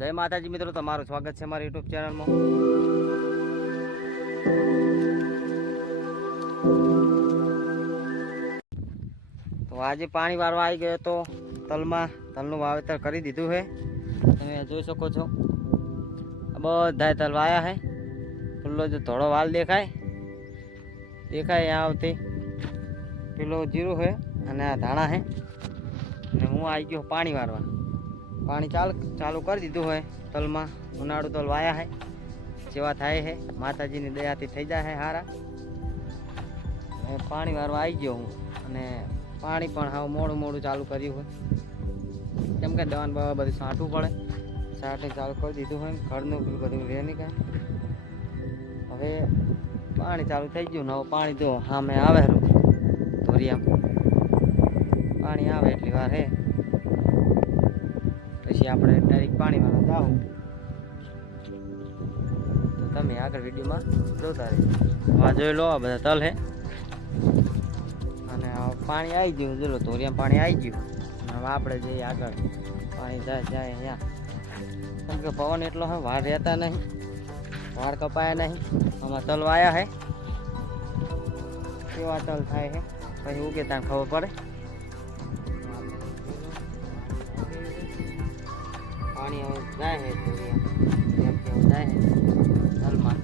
જય માતાજી મિત્રો, તમારું સ્વાગત છે મારી યુટ્યુબ ચેનલમાં। તો આજે પાણી વાળવા આવી ગયો તો તલનું વાવેતર કરી દીધું છે। તમે જોઈ શકો છો બધા તલ વાયા છે। પેલો જો થોડો વાલ દેખાય અહીંયા આવતી પેલો જીરું છે અને આ ધાણા છે। અને હું આવી ગયો પાણી વાળવા। પાણી ચાલુ કરી દીધું હોય તલમાં। ઉનાળુ તલ વાયા છે, જેવા થાય છે માતાજીની દયાથી થઈ જાય છે સારા। અને પાણી વાળવા આવી ગયો હું, અને પાણી પણ હવે મોડું ચાલુ કર્યું હોય, કેમ કે દવાન બાવા બધું છાંટવું પડે। છાંટને ચાલુ કરી દીધું હોય, ઘરનું બધું રહે નહીં કાંઈ। હવે પાણી ચાલુ થઈ ગયું ને હવે પાણી જો સામે આવે ધોરિયામાં પાણી આવે એટલી વાર હે, પછી આપણે ડાયરેક્ટ પાણી વાળા જાવું। તો તમે આગળ વિડીયોમાં જોતા રહેજો। આ જોઈ લો, આ બધા તલ છે અને પાણી આવી ગયું, જો ધોરિયામાં પાણી આવી ગયું। હવે આપણે જઈએ આગળ, પાણી જાય અહીંયા, કેમ કે પવન એટલો હોય, વાર રહેતા નહીં, વાર કપાયા નહીં। આમાં તલ વાયા છે, કેવા તલ થાય છે પછી ઉગે ત્યાં ખબર પડે। પાણી હવે જાય છે ધોરિયામાં, જાય છે તલમાં,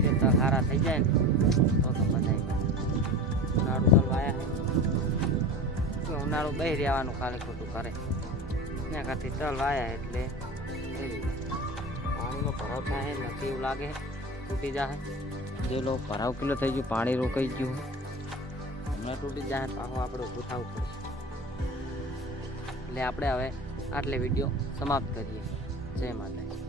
તે તલ સારા થઈ જાય ને તો બધાય ઉનાળું તલ વાયા છે। ઉનાળું બહી રહેવાનું ખાલી ખોટું કરે, એના કરતી તલ વાયા એટલે પાણીનો ભરાવ થાય નથી એવું લાગે, તૂટી જાય। જે લોકો ભરાવ કિલો થઈ ગયું, પાણી રોકાઈ ગયું, હમણાં તૂટી જાય પાછું આપણે ઊભું થવું પડશે। એટલે આપણે હવે આટલે વિડીયો સમાપ્ત કરીએ। જય માતાજી।